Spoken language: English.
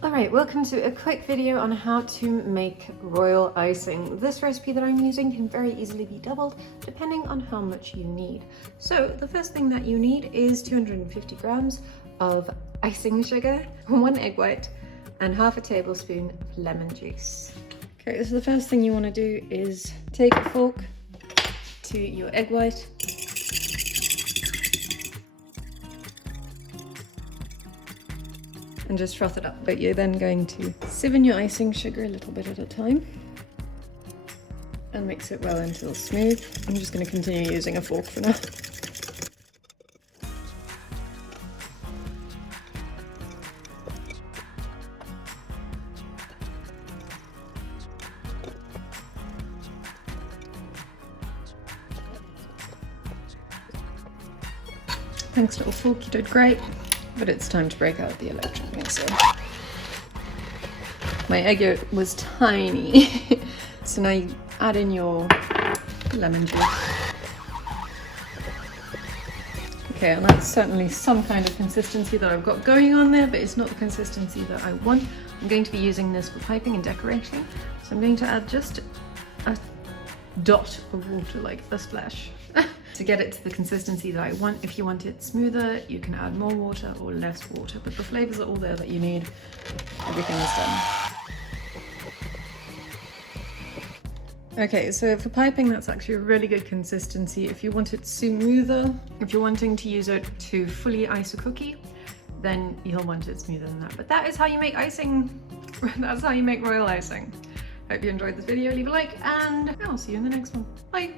Alright, welcome to a quick video on how to make royal icing. This recipe that I'm using can very easily be doubled depending on how much you need. So the first thing that you need is 250 grams of icing sugar, 1 egg white, and half a tablespoon of lemon juice. Okay, so the first thing you want to do is take a fork to your egg white, and just froth it up. But you're then going to sieve in your icing sugar a little bit at a time and mix it well until smooth. I'm just going to continue using a fork for now. Thanks, little fork, you did great. But it's time to break out the electric mixer. My egg yolk was tiny. So now you add in your lemon juice. Okay, and that's certainly some kind of consistency that I've got going on there, but it's not the consistency that I want. I'm going to be using this for piping and decorating. So I'm going to add just a dot of water, like a splash. To get it to the consistency that I want. If you want it smoother, you can add more water or less water, but the flavors are all there that you need. Everything is done. Okay, so for piping, that's actually a really good consistency. If you want it smoother, if you're wanting to use it to fully ice a cookie, then you'll want it smoother than that. But that is how you make icing. That's how you make royal icing. Hope you enjoyed this video. Leave a like and I'll see you in the next one. Bye.